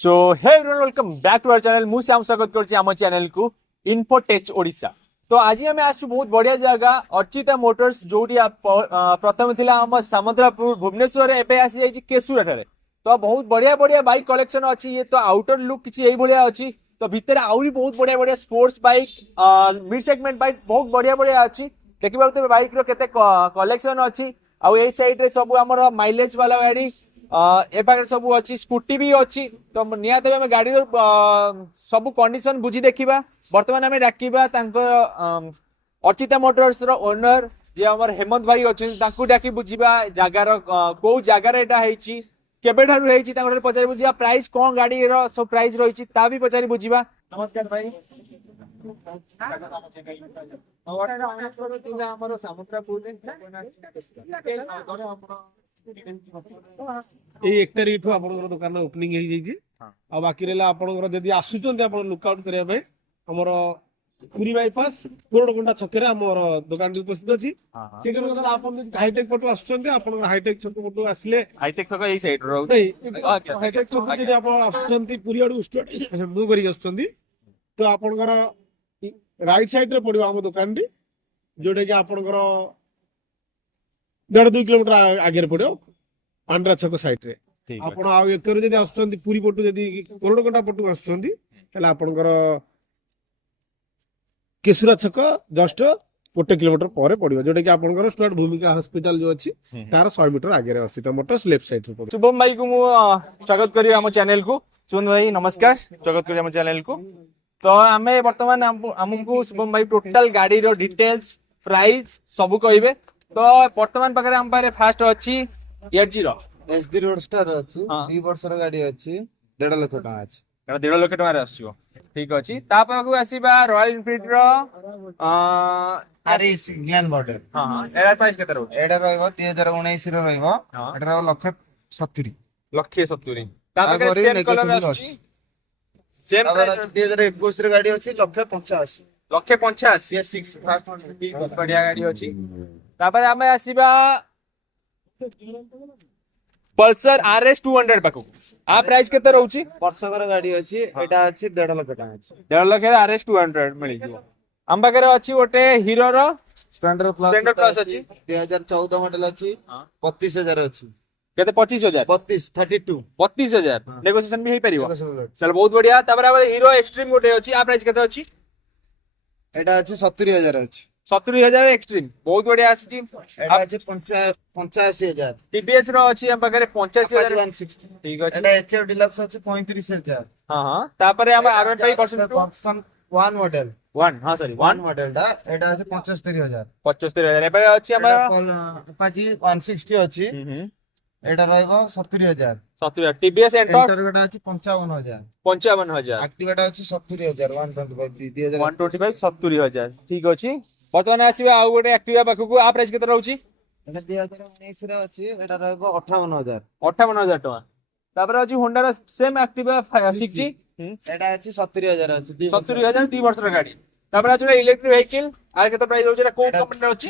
So hey everyone welcome back to our channel मु श्याम स्वागत करछि आम चैनल को इन्फोटेच ओडिशा। तो आज आम आसु बहुत बढ़िया जगह अर्चिता मोटर्स जोटी प्रथम थिला हम सामंतरापुर भुवनेश्वर एबे आसी जाई केसुरा ठारे। तो बहुत बढ़िया बढ़िया बाइक कलेक्शन अछि। ये तो आउटर लुक किछि एई बढ़िया अछि। तो भीतर आउरी बहुत बढ़िया बढ़िया sports bike mid segment bike बहुत बढ़िया बढ़िया अछि। देखिबा तो बाइक रो केते कलेक्शन अछि। आ एई साइड रे सब हमर माइलेज वाला गाड़ी ए पाखे सब अच्छी स्कूटी भी अच्छी। तो निहत आम गाड़ी सब कंडीशन बुझी देखा। बर्तमान आम डाकिबा अर्चिता मोटर्स रो ओनर जे हमर हेमंत भाई अच्छे डाकी बुझीबा जगार को जगार एटा हेची केबे ठारू हेची तांकर पचारि बुझीबा प्राइस कोन गाड़ी रो सब प्राइस रहिची ता भी पचारि बुझीबा। नमस्कार भाई। हमर सामुद्रापुर एक तारीख दुकान ओपनिंग हो बाकी रहा आपड़ी आसुच्च लुकआउट करने पुरी बाईपास कोरडकोंडा छक दुकान उपस्थित अच्छी। हाईटेक पटू आसुच्च हाईटेक छक पटू आसिले हाईटेक छक एई साइड रो हाईटेक छक जदि आप आसुच्चंती पुरी आडू मूव करी आसुच्चंती तो आपनकर राइट साइड रे पड़िबो हम दुकान टी जोडे कि आपनकर 1.5-2 किलोमीटर आगे पड़ो पांड्रा छक साइड रे आपण आ एकर जदि आसुच्चंती पुरी पटू जदि कोरडकोंडा पटू आसुच्चंती तले आपनकर केसुरा छक जस्ट 1 किलोमीटर पर पड़ो जोटा कि आपनकर स्टार्ट भूमिका हॉस्पिटल जो अछि तार 100 मीटर आगे रे अछि। तो मोटर्स लेफ्ट साइड रे पड़ो। शुभम भाई को मु स्वागत करी हम चैनल को। चुन भाई नमस्कार स्वागत करी हम चैनल को। तो आमे वर्तमान हमको शुभम भाई टोटल गाड़ी रो डिटेल्स प्राइस सब कहबे। तो वर्तमान पाखरे हम पारे फास्ट अछि एजी रो एसडी रोडस्टर अछि 2 वर्ष रो गाड़ी अछि 1.5 लाख टका अछि। 1.5 लाख टका रे आछियो ठीक अछि। ता पाखु आसीबा रॉयल एनफील्ड रो आरएस ग्लैन मॉडल। हां एरा प्राइस केते रहउ? एडा रहइबो 2019 रो रहइबो। एडा 170 170। ता पाखरे सेम कलर अछि सेम प्राइस 2021 रो गाड़ी अछि 185 185 ये 6 फास्ट वन बहुत बढ़िया गाड़ी अछि। तापर हमें आसीबा पल्सर आरएस 200 पाखु आ प्राइस केते रहउची? वर्षकर गाड़ी अछि एटा अछि 1.5 लाख टका अछि। 1.5 लाख रे आरएस 200 मिली जिवो। हम पाखरे अछि ओटे हीरो रो स्प्लेंडर प्लस अछि 2014 मॉडल अछि 32000 अछि। केते 25000 32 32 32000 नेगोशिएशन भी हेई परिबो। चल बहुत बढ़िया। तापर हम हीरो एक्सट्रीम गोटे अछि आ प्राइस केते अछि? एटा अछि 70000 अछि। 70000 एक्सट्रीम बहुत बढ़िया अछि। एटा अछि 85000। टीवीएस रो अछि हम पाखरे 85000 160 ठीक अछि। एटा एचएफ डिलक्स अछि 35000। हां हां तापर हम R15% 1 मॉडल 1 हां सॉरी 1 मॉडल दा एटा अछि 75000 75000 एबे अछि हमरा अपाची 160 अछि एटा रहइबो 70000 70000। टीवीएस एंटर बेटा अछि 55000 55000 एक्टिवेटा अछि 70000 125 125 70000 ठीक अछि। वर्तमान आसीबा आ गोटे एक्टिवा पाखु आ प्राइस केते रहउची? एटा 2019 रे अछि एटा रहइबो 58000 टका। तापर अछि होंडा रो सेम एक्टिवा 60 एटा अछि 70000 अछि 70000 2 वर्ष रो गाड़ी। तापर अछि इलेक्ट्रिक व्हीकल आ केते प्राइस रहउची? एटा कोन कंपनी रो अछि?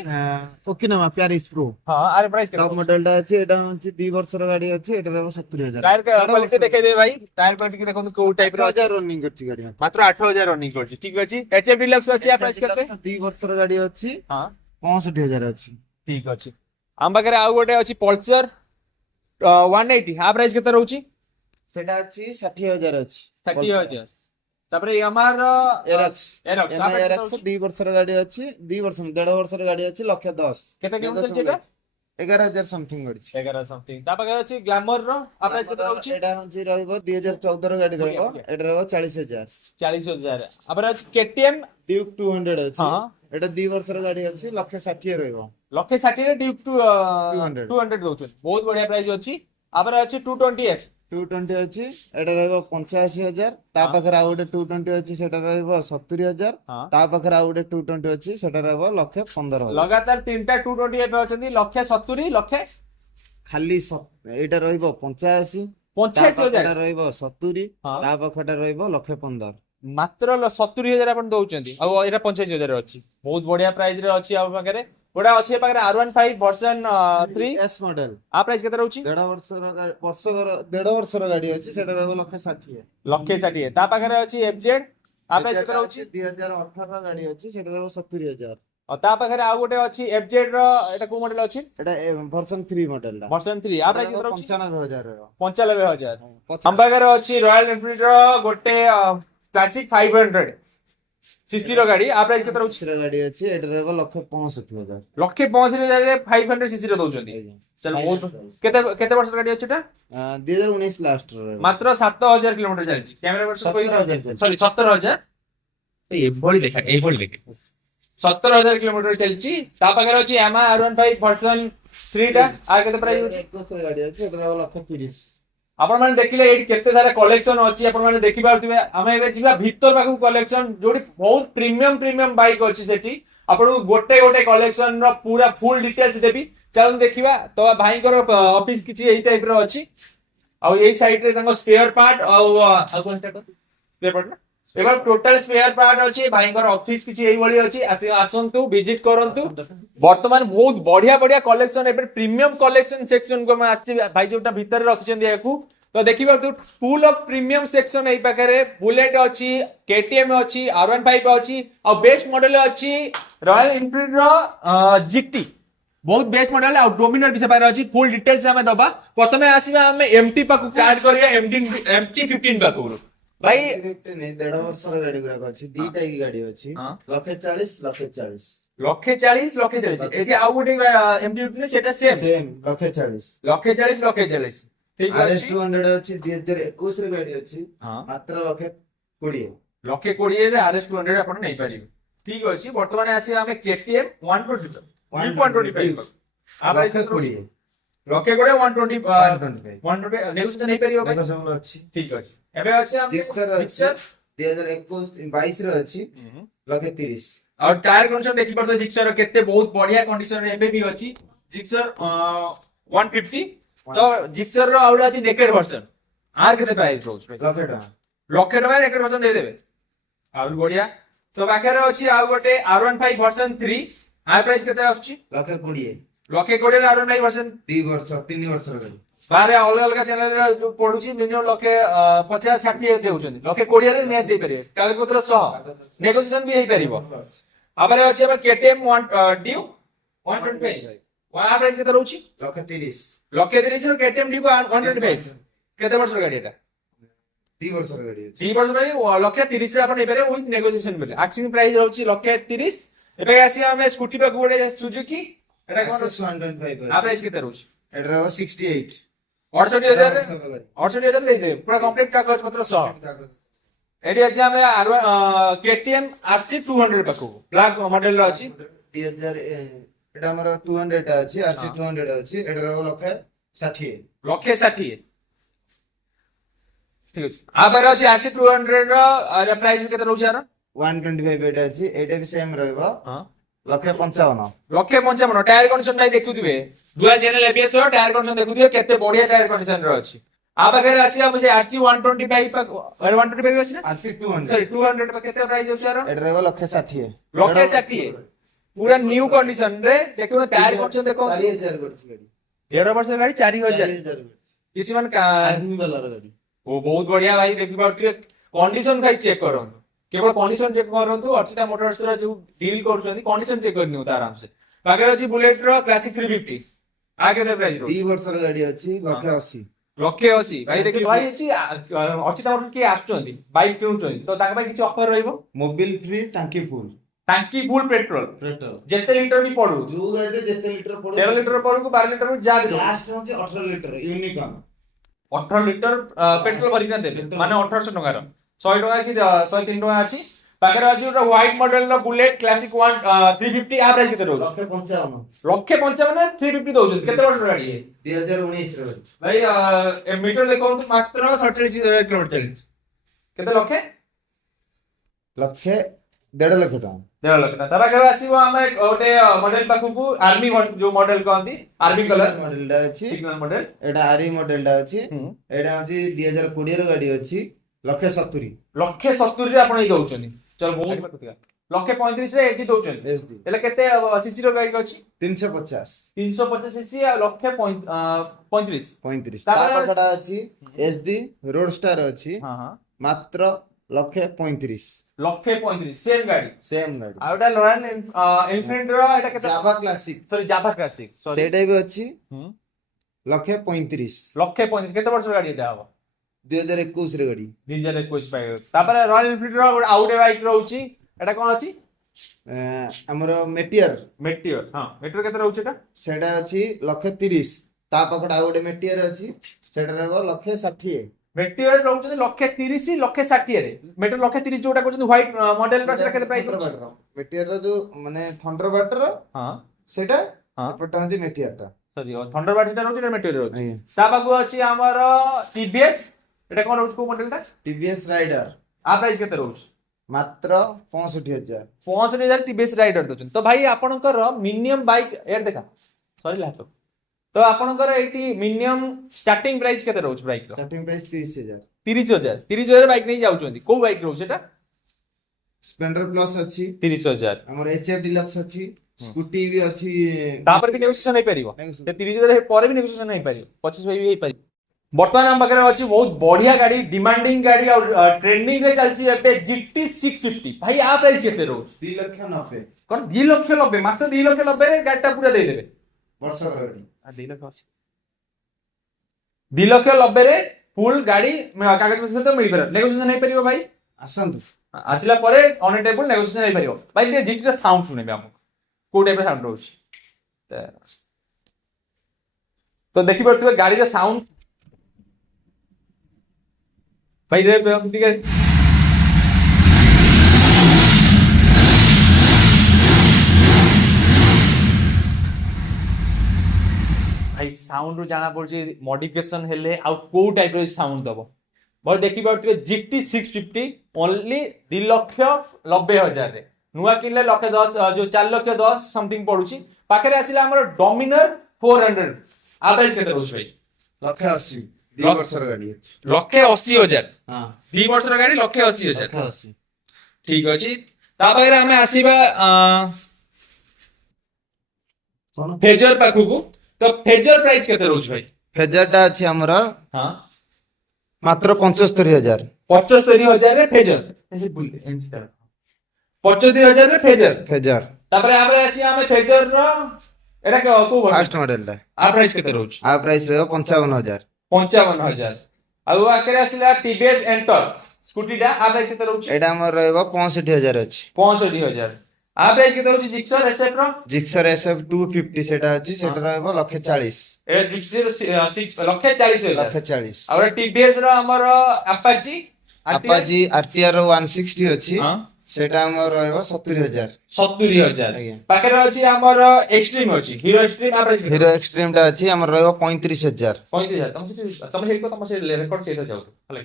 Okinawa Paris pro. हां आर प्राइस केते? टॉप मॉडल दा अछि एटा अछि 2 वर्ष रो गाड़ी अछि एटा रहइबो 70000। टायर क्वालिटी देखाइ दे भाई। टायर क्वालिटी देखो को टाइप रो अछि? 8000 रनिंग अछि गाड़ी मात्र 8000 रनिंग करछि ठीक अछि। एचएफ डिलक्स अछि आ प्राइस केते? 2 वर्ष रो गाड़ी अछि हां 65000 अछि ठीक अछि। हम पाखरे आ गोटे अछि पल्सर 180 आ प्राइस केते रहउची? सेटा अछि 60000 अछि 60000। तापर यामार एरक्स एरक्स एरक्स 2 वर्ष रो गाड़ी अछि 2 वर्ष 1.5 वर्ष रो गाड़ी अछि 110 केते किलोमीटर जेटा? 11000 समथिंग अछि 11 समथिंग। ता पाखरे अछि ग्लैमर रो आ प्राइस केते रहउची? एटा जे रहइबो 2014 रो गाड़ी रहइबो एटा रहइबो 40000 40000। आपर अछि केटीएम ड्यूक 200 अछि हां एटा 2 वर्ष रो गाड़ी अछि 160 रहइबो 160 रे ड्यूक 200 दउछन बहुत बढ़िया प्राइस अछि। आपर अछि 220F 220 ଅଛି ଏଟା ରହିବ 85,000 ତା ପାଖରେ ଆଉ ଗୋଟେ 220 ଅଛି ସେଟା ରହିବ 70,000 ହଁ। ତା ପାଖରେ ଆଉ ଗୋଟେ 220 ଅଛି ସେଟା ରହିବ 1,15,000 ଲଗାତାର ତିନିଟା 220 ଏବେ ଅଛନ୍ତି 170 ଲକ୍ଷେ ଖାଲି ଏଇଟା ରହିବ 85 ତା 85,000 ପାଖଟା ରହିବ 70 ହଁ। ତା ପାଖଟା ରହିବ 1,15,000 ମାତ୍ର 70,000 ଆପଣ ଦଉଛନ୍ତି ଆଉ ଏଇଟା 85,000 ଅଛି ବହୁତ ବଢିଆ ପ୍ରାଇସ ରେ ଅଛି ଆମ ପାଖରେ ଗୋଟା ଅଛି ଏ ପାଖରେ R15 ଭର୍ସନ 3 S ମଡେଲ ଆ ପ୍ରାଇସ କେତେ ରହୁଛି 1.5 ବର୍ଷର ଗାଡି ଅଛି ସେଟା ରହିବ 1,60,000 1,60,000 ତା ପାଖରେ ଅଛି FZ ଆ ପ୍ରାଇସ କେତେ ରହୁଛି 2018 ଗାଡି ଅଛି ସେଟା ରହିବ 70,000 ଆଉ ତା ପାଖରେ ଆଉ ଗୋଟେ ଅଛି FZ ର ଏଟା କୋଉ ମଡେଲ ଅଛି ଏଟା ଭର୍ସନ 3 ମଡେଲ ଟା ଭର୍ସନ 3 ଆ ପ୍ରାଇସ କେତେ ରହୁଛି 95,000 ରହିବ 95,000 ଆମ ପାଖରେ ଅଛି ରୟାଲ ଏନଫିଲ୍ଡ ର ଗୋଟେ କ୍ଲାସିକ 500 ସିସି ର ଗାଡି ଆ ପ୍ରାଇସ କେତେ ରହୁଛି ସିର ଗାଡି ଅଛି ଏଟା ରହିବ 1,65,000 1,65,000 ରେ 500 ସିସି ର ଦଉଛନ୍ତି ଚଲ ବହୁତ କେତେ କେତେ ବର୍ଷ ଗାଡି ଅଛି ଏଟା 2019 ଲାଷ୍ଟ ର ରହିବ ମାତ୍ର 7,000 କିଲୋମିଟର ଚାଲିଛି କ୍ୟାମେରା ବର୍ଷ 17,000 ସରି 17,000 ଏଇଭଳି ଲେଖା 17,000 କିଲୋମିଟର ଚାଲିଛି ତା ପାଖରେ ଅଛି Yamaha R15 ଭର୍ସନ 3 ଟା ଆ କେତେ ପ୍ରାଇସ ଅଛି 21 ଗାଡି ଅଛି ଏଟା ରହିବ 1,30,000 ଆପଣ ମାନେ ଦେଖିଲେ ଏଇଠି କେତେ ସାରା କଲେକ୍ସନ ଅଛି ଆପଣ ମାନେ ଦେଖି ପାରୁଥିବେ ଆମେ ଏବେ ଯିବା ଭିତର ପାଖକୁ କଲେକ୍ସନ ଯୋଉଠି ବହୁତ ପ୍ରିମିୟମ ବାଇକ୍ ଅଛି ସେଠି ଆପଣଙ୍କୁ ଗୋଟେ ଗୋଟେ କଲେକ୍ସନ ର ପୁରା ଫୁଲ ଡିଟେଲ୍ସ ଦେବି ଚାଲନ୍ତୁ ଦେଖିବା ତ ଭାଇଙ୍କର ଅଫିସ କିଛି ଏଇ ଟାଇପ ର ଅଛି ଆଉ ଏଇ ସାଇଡ ରେ ତାଙ୍କ ସ୍ପେୟାର ପାର୍ଟ ଆଉ କଣ ସ୍ପେୟାର ପାର୍ଟ ନା ଏବେ ଟୋଟାଲ ସ୍ପେୟାର ପାର୍ଟ ଅଛି ଭାଇଙ୍କର ଅଫିସ କିଛି ଏଇଭଳି ଅଛି ଆସନ୍ତୁ ଭିଜିଟ କରନ୍ତୁ ବର୍ତ୍ତମାନ ବହୁତ ବଢିଆ ବଢିଆ କଲେକ୍ସନ ଏବେ ପ୍ରିମିୟମ କଲେକ୍ସନ ସେକ୍ସନ କୁ ଆମେ ଆସିଛି ଭାଇ ଯୋଉଟା ଭିତରେ ରଖିଛନ୍ତି ୟାକୁ ତ ଦେଖିପାରୁଥିବୁ ଫୁଲ ଅଫ ପ୍ରିମିୟମ ସେକ୍ସନ ଏଇ ପାଖରେ ବୁଲେଟ ଅଛି KTM ଅଛି R15 ଅଛି ଆଉ ବେଷ୍ଟ ମଡେଲ ଅଛି ରୟାଲ ଏନଫିଲ୍ଡ ର GT ବହୁତ ବେଷ୍ଟ ମଡେଲ ଆଉ ଡୋମିନର ବି ସେ ପାଖରେ ଅଛି ଫୁଲ ଡିଟେଲ୍ସ ଆମେ ଦବା ପ୍ରଥମେ ଆସିବା ଆମେ MT ପାଖକୁ ଷ୍ଟାର୍ଟ କରିବା MT15 ପାଖକୁ ଭାଇ 1.5 ବର୍ଷର ଗାଡି ଗୁଡାକ ଅଛି ଦିଟା କି ଗାଡି ଅଛି 1,40,000 1,40,000 1,40,000 ଏଠି ଆଉ ଗୋଟେ MT15 ସେଟା ସେମ୍ 1,40,000 1,40,000 ଠିକ ଅଛି RS200 ଅଛି 2021 ର ଗାଡି ଅଛି ହଁ ମାତ୍ର 1,20,000 1,20,000 ରେ RS200 ଆପଣ ନେଇପାରିବେ ଠିକ ଅଛି ବର୍ତ୍ତମାନ ଆସିବା ଆମେ KTM 125 125 ଆମେ 1,20,000 1,20,000 120 125 120 ନେଗୋସିଏସନ ହେଇପାରିବ ଦେଖ ସବୁ ଅଛି ଠିକ ଅଛି ଏବେ ଅଛି ଆମେ ଜିକ୍ସର ଅଛି 2021 22 ର ଅଛି 1,30,000 ଆଉ टायर कंडीशन देखि परतो जिक्सर केते बहुत बढ़िया कंडीशन रे एबे भी अछि जिक्सर 150 तो जिक्सर रो आउडा अछि नेकेड वर्जन आर केते प्राइस रोज लक्षे टका नेकेड वर्जन दे देबे आउर बढ़िया तो बाकी रे अछि आउ गोटे R15 वर्जन 3 आर प्राइस केते आछि 1,20,000 1,20,000 रे R15 वर्जन 2 वर्ष 3 वर्ष ର ଗାଡି बारे अलग अलग चैनल रे जो पडुची मिनिमम 1,50-60 देउछन 1,20,000 रे नेट दे परिबे कागज पत्र सह नेगोशिएशन भी हेई परिबो आबरे अछि हम KTM 1 ड्यू 125 वा प्राइस केते रहउची 1,30,000 1,30,000 रो KTM ड्यू 125 केते वर्ष रो गाडी एटा 2 वर्ष ର ଗାଡି ଅଛି 2 वर्ष रे 1,30,000 रे आपण नै पारे विथ नेगोशिएशन बेले आक्सिंग प्राइस रहउची 1,30,000 एबे आसी हम स्कूटी पे गोडे सुजुकी एटा कोन Access 125 आ प्राइस केते रहउची ଏଟା ରହିବ 68 68,000 68,000 दे दे पूरा कंप्लीट कागज पत्र सह एडी अछि हम KTM RC 200 पाखु ब्लैक मॉडल रो अछि 2000 ଏଟା ଆମର 200 ଟା ଅଛି RC 200 ଅଛି ଏଟା ରହିବ 1,60,000 1,60,000 ठीक अछि आ बारे अछि RC 200 रो प्राइस केते रहउची यार 125 ଏଟା ଅଛି ଏଟା ବି ସେम ରହିବ हां 1,55,000 1,55 टायर कंडीशन भाई देखुथिबे दुआ चैनल एबीएस रो टायर कंडीशन देखुथिबे केते बढ़िया टायर कंडीशन रो अछि आ पाखरे अछि हम से RC 125 पाक 125 अछि ना RC 200 सॉरी 200 पर केते प्राइस अछि यार ଏଟା ରହିବ 1,60,000 1,60,000 पूरा न्यू कंडीशन रे देखो टायर कंडीशन देखो 4,000 କରିଛି ଗାଡି 1.5 वर्ष गाड़ी 4,000 4,000 किछि मन आर्मी वाला ର ଗାଡି ओ बहुत बढ़िया भाई देखि पाउथिबे कंडीशन भाई चेक करन केवल कंडीशन चेक करंतु अर्चिता मोटर्स रा जो डील करूछंती कंडीशन चेक करनिउ त आराम से बाकी अछि बुलेट रो क्लासिक 350 आ केते प्राइस रो 2 ବର୍ଷ ର ଗାଡି ଅଛି 1,80,000 1,80,000 भाई देखि भाई एति अर्चिता मोटर्स की आछुचंती बाइक किउचंती तो ताका भाई किछि ऑफर रहइबो ମୋବିଲ ଫ୍ରି ଟାଙ୍କି ଫୁଲ टांकी फुल पेट्रोल पेट्रोल जेते लीटर भी पड़ू ଯୋଉ ଗାଡିରେ ଯେତେ ଲିଟର ପଡୁ 13 ଲିଟର ପଡୁ 12 ଲିଟର जा भी ଲାଷ୍ଟ ହଉଛି 18 ଲିଟର ୟୁନିକର୍ନ 18 ଲିଟର पेट्रोल भरिना देबे माने 1800 टका रो 100 टका कि 103 टका अछि ପାଖରେ ଅଛି ଗୋଟେ ହ୍ୱାଇଟ୍ ମଡେଲର ବୁଲେଟ କ୍ଲାସିକ 350 ଆ ପ୍ରାଇସ୍ କେତେ ରହୁଛି? 155 155 350 ଦଉଛନ୍ତି। କେତେ ବର୍ଷର ଗାଡି ଏ? 2019 ର ଭାଇ ଏ ମିଟର ଦେଖନ୍ତୁ ମାତ୍ର 47,000 କିଲୋମିଟର ଚାଲିଛି। କେତେ ଲକ୍ଷେ? ଲକ୍ଷେ 1.5 ଲକ୍ଷ ଟଙ୍କା। 1.5 ଲକ୍ଷ ଟଙ୍କା। ତା ପାଖରେ ଆସିବ ଆମେ ଗୋଟେ ମଡେଲ ପାଖକୁ ଆର୍ମି ଯୋଉ ମଡେଲ କହନ୍ତି ଆର୍ମି କଲର ମଡେଲ ଟା ଅଛି, ସିଗ୍ନାଲ ମଡେଲ। ଏଟା ଆରି ମଡେଲ ଟା ଅଛି। ଏଟା ହଉଛି 2020 ର ଗାଡି ଅଛି, 170। 170 ରେ ଆପଣ ଏଇ ଦଉଛନ୍ତି। ଚଲ ବହୁତ ଲକ୍ଷେ 35 ରେ ଏଠି ଦଉଛନ୍ତି। ଏସଡି ହେଲେ କେତେ ସିସି ର ଗାଡି ଅଛି? 350 350 ସିସି ଆଉ ଲକ୍ଷେ 35। 35। ତା ତାପରେ ପାଖଟା ଅଛି ଏସଡି ରୋଡ ଷ୍ଟାର ଅଛି, ହଁ ହଁ ମାତ୍ର ଲକ୍ଷେ 35। ଲକ୍ଷେ 35 ସେମ୍ ଗାଡି। ସେମ୍ ଗାଡି। ଆଉ ଏଟା ରୟାଲ ଏନଫିଲ୍ଡ ର ଏଟା କେତେ? ଜାଭା କ୍ଲାସିକ ସରି ଜାଭା କ୍ଲାସିକ ସରି ସେଇଟା ବି ଅଛି, ଲକ୍ଷେ 35। ଲକ୍ଷେ 35 କେତେ ବର୍ଷର ଗାଡି ଏଟା ହବ? 2021 ର ଗାଡି। 2021 ପାଇ। ତାପରେ ରୟାଲ ଏନଫିଲ୍ଡ ର ଗୋଟେ ଆଉ ଗୋଟେ ବାଇକ ରହୁଛି, ଏଟା କଣ ଅଛି? ଆମର ମେଟିୟର ମେଟିଅର। ହଁ ମେଟିଅର କେତେ ରହୁଛି ଏଟା? ସେଇଟା ଅଛି ଲକ୍ଷେ 30। ତା ପାଖଟା ଆଉ ଗୋଟେ ମେଟିୟର ଅଛି, ସେଇଟା ରହିବ ଲକ୍ଷେ 60। ମେଟିଅର ରହୁଛନ୍ତି ଲକ୍ଷେ 30 ଲକ୍ଷେ 60 ରେ। ମେଟିଅର ଲକ୍ଷେ 30 ଯୋଉଟା କରୁଛନ୍ତି ହ୍ୱାଇଟ୍ ମଡେଲ ର ସେଟା କେତେ ପ୍ରାଇସ୍ ରହୁଛି? ମେଟିୟର ର ଯୋଉ ମାନେ ଥଣ୍ଡରବାର୍ଡ ର ହଁ ସେଇଟା ହଁ ଏପଟା ହଉଛି ମେଟିୟର ଟା। ସରି ଥଣ୍ଡରବାର୍ଡ ଟା ରହୁଛି ଏଟା ମେଟିଅର ରହୁଛି। ଆଜ୍ଞା। ତା ପାଖକୁ ଅଛି ଆମର ଟିଭିଏସ୍। ଏଟା କଣ ରହୁଛି କୋଉ ମଡେଲ ଟା? ଟିଭିଏସ୍ ରାଇଡର ଆ ପ୍ରାଇସ୍ କେତେ ରହୁଛି? ମାତ୍ର 65,000। 65,000 ଟିଭିଏସ୍ ରାଇଡର ଦଉଛନ୍ତି। ତ ଭାଇ ଆପଣଙ୍କର ମିନିମମ୍ ବାଇକ୍ ଏୟାର ଦେଖା ସରିଲା ତ। ତ ଆପଣଙ୍କର ଏଇଠି ମିନିମମ୍ ଷ୍ଟାର୍ଟିଂ ପ୍ରାଇସ୍ କେତେ ରହୁଛି ବାଇକ୍ ର? Starting price 30,000। 30,000 ବାଇକ୍ ନେଇ ଯାଉଛନ୍ତି। କୋଉ ବାଇକ୍ ରହୁଛି ଏଟା? ସ୍ପ୍ଲେଣ୍ଡର ପ୍ଲସ୍ ଅଛି, 30,000। ଆମର ଏଚଏଫ୍ ଡିଲକ୍ସ ଅଛି, ସ୍କୁଟି ବି ଅଛି। ତାପରେ ବି ନେଗୋସିଏସନ ହେଇପାରିବ। ସେ 30,000 ପରେ ବି ନେଗୋସିଏସନ ହେଇପାରିବ, 25 ବି ହେଇପାରିବ। ବର୍ତ୍ତମାନ ଆମ ପାଖରେ ଅଛି ବହୁତ ବଢିଆ ଗାଡି, ଡିମାଣ୍ଡିଂ ଗାଡି ଆଉ ଟ୍ରେଣ୍ଡିଂ ରେ ଚାଲିଛି ଏବେ GT 650। ଭାଇ ଆ ପ୍ରାଇସ୍ କେତେ ରହୁଛି? 2,90,000 କଣ 2,90,000? ମାତ୍ର 2,90,000 ରେ ଗାଡିଟା ପୁରା ଦେଇଦେବେ। ବର୍ଷ ଗାଡି। 2,80,000 2,90,000 ରେ ଫୁଲ ଗାଡି କାଗଜ ପତ୍ର ସହିତ ମିଳିପାରିବ। ନେଗୋସିଏସନ ହେଇପାରିବ ଭାଇ। ଆସନ୍ତୁ। ଆସିଲା ପରେ ଅନ୍ ଟେବୁଲ ନେଗୋସିଏସନ ହେଇପାରିବ। ଭାଇ ଟିକେ GT ର ସାଉଣ୍ଡ ଶୁଣିବେ ଆମକୁ କୋଉ ଟାଇପ ର ସାଉଣ୍ଡ ରହୁଛି। ତ ଦେଖିପାରୁଥିବେ ଗାଡିର ସାଉଣ୍ଡ। ଭାଇ ଟିକେ ଭାଇ ସାଉଣ୍ଡ ରୁ ଜାଣା ପଡୁଛି ମଡିଫିକେସନ ହେଲେ ଆଉ କୋଉ ଟାଇପ ର ସାଉଣ୍ଡ ଦବ। ଭାଇ ଦେଖିପାରୁଥିବେ GT 650 ଓନଲି 2,90,000 ରେ। ନୂଆ କିଣିଲେ 1,10,000 ଯୋଉ 4,10,000 ସମଥିଙ୍ଗ ପଡୁଛି। ପାଖରେ ଆସିଲା ଆମର ଡୋମିନର 400। ଆ ପ୍ରାଇସ୍ କେତେ ରହୁଛି ଭାଇ? 1,80,000। 2 ବର୍ଷର ଗାଡି ଅଛି। 1,80,000। ହଁ 2 ବର୍ଷର ଗାଡି 1,80,000। 1,80,000। ଠିକ ଅଛି। ତା ପାଖରେ ଆମେ ଆସିବା ଫେଜର ପାଖକୁ। ତ ଫେଜର ପ୍ରାଇସ୍ କେତେ ରହୁଛି ଭାଇ? ଫେଜର ଟା ଅଛି ଆମର ହଁ ମାତ୍ର 75,000। 75,000 ରେ ଫେଜର। 75,000 ରେ ଫେଜର। ଫେଜର ତାପରେ ଆମେ ଆସିବା ଆମେ ଫେଜର ର ଏଟା କୋଉ ଫାଷ୍ଟ ମଡେଲ ଟା। ଆ ପ୍ରାଇସ୍ କେତେ ରହୁଛି? ଆ ପ୍ରାଇସ୍ ରହିବ 55,000। 55,000। ଆଉ ଆଖରେ ଆସିଲା TVS ଏଣ୍ଟର ସ୍କୁଟି ଟା। ଆ ପ୍ରାଇସ୍ କେତେ ରହୁଛି? ଏଇଟା ଆମର ରହିବ 65,000 ଅଛି। 65,000। ଆ ପ୍ରାଇସ୍ କେତେ ରହୁଛି ଜିକ୍ସର SF ର? ଜିକ୍ସର SF 250 ସେଟା ଅଛି, ସେଟା ରହିବ 1,40,000। ଏ ଜିକ୍ସର 1,40,000। 1,40,000। ଆଉ TVS ର ଆମର ଆପାଚି ଆପାଚି RTR 160 ଅଛି, ହଁ ସେଟା ଆମର ରହିବ 70,000। 70,000। ଆଜ୍ଞା। ପାଖରେ ଅଛି ଆମର ଏକ୍ସଟ୍ରିମ ଅଛି ହିରୋ ଏକ୍ସଟ୍ରିମ। ଆ ପ୍ରାଇସ୍ ହିରୋ ଏକ୍ସଟ୍ରିମ ଟା ଅଛି, ଆମର ରହିବ 35,000। 35,000। ତମେ ସେଇଠି ତମ ସେ ରେକର୍ଡ ସେଇଟା ଯାଉ ହେଲା।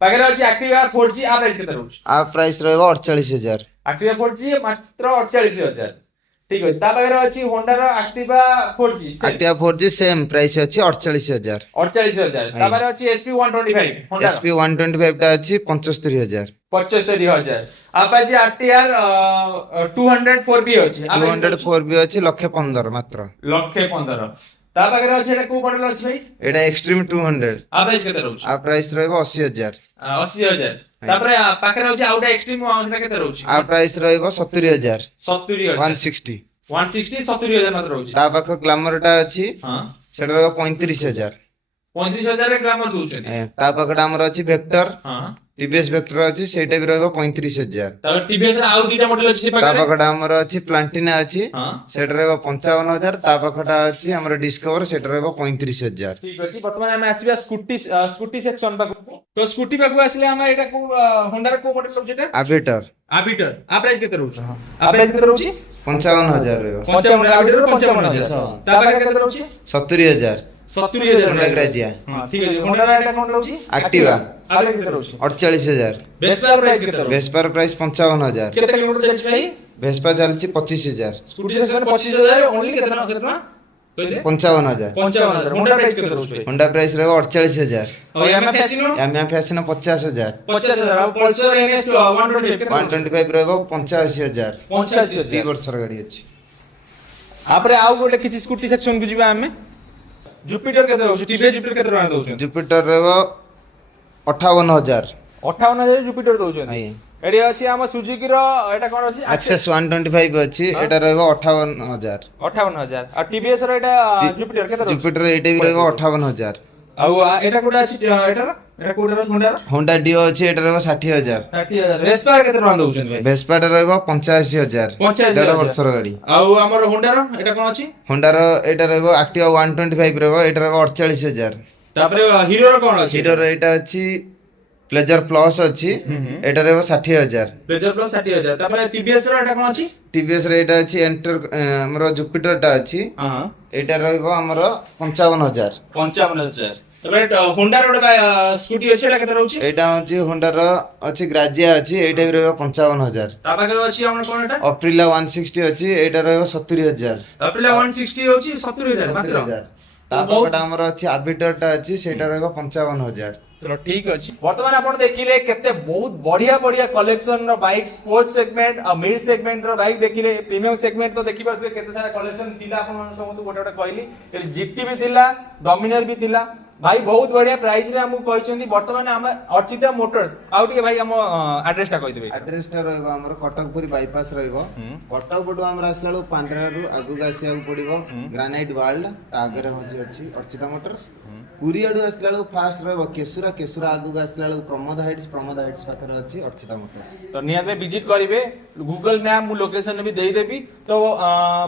ପାଖରେ ଅଛି ଆକ୍ଟିଭା 4G। ଆ ପ୍ରାଇସ୍ କେତେ ରହୁଛି? ଆ ପ୍ରାଇସ୍ ରହିବ 48,000। ଆକ୍ଟିଭା 4G ମାତ୍ର 48,000। ଠିକ ଅଛି। ତା ପାଖରେ ଅଛି ହୋଣ୍ଡା ର Activa 4G। Activa 4G same price ଅଛି 48,000। 48,000। ତା ପାଖରେ ଅଛି SP 125 ହୋଣ୍ଡା SP 125 ଟା ଅଛି 75,000। 75,000। ଆପାଚି RTR 200 4B ଅଛି। 200 4B ଅଛି 1,15,000 ମାତ୍ର। 1,15,000। ତା ପାଖରେ ଅଛି ଏଟା କୋଉ ମଡେଲ ଅଛି ଭାଇ? ଏଟା ଏକ୍ସଟ୍ରିମ 200। ଆ ପ୍ରାଇସ୍ କେତେ ରହୁଛି? ଆ ପ୍ରାଇସ୍ ରହିବ 80,000। 80,000। ତାପରେ ପାଖରେ ଅଛି ଆଉ ଗୋଟେ ଏକ୍ସଟ୍ରିମ ସେଟା କେତେ ରହୁଛି? ଆ ପ୍ରାଇସ୍ ରହିବ 70,000। 70,000। 160 70,000 ମାତ୍ର ରହୁଛି। ତା ପାଖ ଗ୍ଲାମର ଟା ଅଛି, ହଁ ସେଟା ରହିବ 35,000। 35,000 ରେ ଗ୍ଲାମର ଦଉଛନ୍ତି। ତା ପାଖଟା ଆମର ଅଛି ଭେକ୍ଟର, ହଁ टीवीएस वेक्टर अछि सेटा भी रहबो 35000 ତାପରେ TVS ର ଆଉ ଦିଟା ମଡେଲ ଅଛି ସେ ତା ପାଖରେ ପାଖଟା ଆମର ଅଛି ପ୍ଲାଣ୍ଟିନା ଅଛି ହଁ ସେଟା ରହିବ 55000 ତା ପାଖଟା ଅଛି ଆମର ଡିସ୍କଭର ସେଟା ରହିବ 35000 ଠିକ ଅଛି ବର୍ତ୍ତମାନ ଆମେ ଆସିବା ସ୍କୁଟି ସେକ୍ସନ ପାଖକୁ ତ ସ୍କୁଟି ପାଖକୁ ଆସିଲେ ଆମେ ଏଟା କୋ ହୋଣ୍ଡାର କୋ ମଡେଲ ରହୁଛି ଏଟା ଆବିଟର ଆବିଟର ଆ ପ୍ରାଇस କେତେ ରହୁଛି ଆ ପ୍ରାଇस କେତେ ରହୁଛି 55000 ରହିବ 55 ଆବିଟର 55000 ତା ପାଖରେ କେତେ ରହୁଛି 70000 70000 ହୋଣ୍ଡା ଗ୍ରାଜିଆ ହଁ ଠିକ ଅଛି ହୋଣ୍ଡାର ଏଟା କୋନ ରହୁଛି Activa। ଆ ପ୍ରାଇस କେତେ ରହୁଛି 48000 ବେସ୍ପାର ପ୍ରାଇस କେତେ ରହୁଛି वेस्पार प्राइस 55000 କେତେ କିଲୋମିଟର ଚାଲିଛି ଭାଇ वेस्पा चलछि 25000 स्कूटी सेक्शन 25000 ओनली केतना कहले 55000 55000 होंडा प्राइस केते रहउछ भाई होंडा प्राइस रहबो 48000 और यामा फैसिनो एमएम फैशन 50000 50000 और पल्सर एनएस 125 केते 125 रहबो 85000 85000 2 वर्षर गाड़ी अछि आपरे आउ गोटे किछि स्कूटी सेक्शन को जिबा हमें जुपिटर केते रहउछ टीवीएस जुपिटर केते रहना दउछ जुपिटर रहबो 58000 58000 जुपिटर दउछ आइ एडी अछि हम सुजुकी रो एटा कोन अछि एक्सेस 125 अछि एटा रहबो 58000 58000 और टीवीएस रो एटा जुपिटर केते रहउछ जुपिटर एटा भी रहबो 58000 आ एटा कोटा अछि एटा कोटा रो होंडा रो होंडा डिओ अछि एटा रहबो 60000 60000 वेस्पार केते रहना दउछ भाई वेस्पा रहबो 85000 85000 1.5 वर्षर गाड़ी आ हमर होंडा रो एटा कोन अछि होंडा रो एटा रहबो एक्टिवा 125 रहबो एटा रहबो 48000 तापरे हीरो रो कोन अछि हीरो रो एटा अछि प्लेजर प्लस अछि एटा रहबो 60000 प्लेजर प्लस 60000 तापरे टीवीएस रो एटा कोन अछि टीवीएस रे एटा अछि एंटर हमरो जुपिटर टा अछि हां एटा रहबो हमरो 55000 55000 तापरे होंडा रो स्कूटी अछि एटा केते रहउछि एटा अछि होंडा रो अछि ग्राजिया अछि एटा भी रहबो 55000 ता पाखे अछि हमर कोन एटा अप्रिला 160 अछि एटा रहबो 70000 अप्रिला 160 होछि 70000 मात्र ता पाखटा हमरो अछि आर्बिटर टा अछि सेटा रहबो 55000 चलो ठीक अछि वर्तमान आपण देखिले केते बहुत बढ़िया बढ़िया कलेक्शन रो बाइक स्पोर्ट्स सेगमेंट आ मिड सेगमेंट रो बाइक देखिले प्रीमियम सेगमेंट तो देखि पारबे केते सारा कलेक्शन थिला आपण मन सब गोटे गोटे कहली ए जीटी भी थिला डोमिनर भी थिला भाई बहुत बढ़िया प्राइस रे हमु कहिसंती वर्तमान हम अर्चिता मोटर्स आउ टिके भाई हम एड्रेस टा कहि देबे एड्रेस टा रहबो हमरो कटकपुरी बाईपास रहबो कटक पटु हमर आसला लो पांडरा रु आगु गासिया पड़िबो ग्रेनाइट वर्ल्ड ता आगे होची अछि अर्चिता मोटर्स पुरी आडु आसला लो फास्ट रहबो केसुरा आगु आसला लो प्रमोद हाइट्स पाखर अछि अर्चिता मोटर्स तो नियत में विजिट करिवे गूगल मैप मु लोकेशन भी देई देबी तो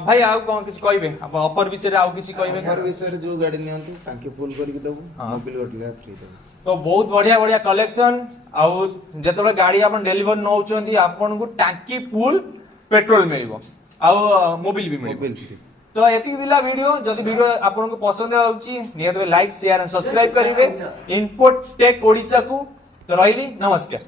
भाई आउ कोन किछ कहिबे ऑफर विषय रे आउ किछ कहिबे घर विषय रे जो गाड़ी नियंतु ताके फुल करके देबो मोबाइल होटल फ्री देबो तो बहुत बढ़िया बढ़िया कलेक्शन आउ जेतबे गाड़ी अपन डिलीवर नौचंदी आपन को टांकी फुल पेट्रोल मिलबो आउ मोबाइल भी मिलबो मोबाइल फ्री तो एति दिला वीडियो जदि वीडियो आपन को पसंद आउची नियत में लाइक शेयर एंड सब्सक्राइब करिवे इनपुट टेक ओडिसा को तो रहिली नमस्कार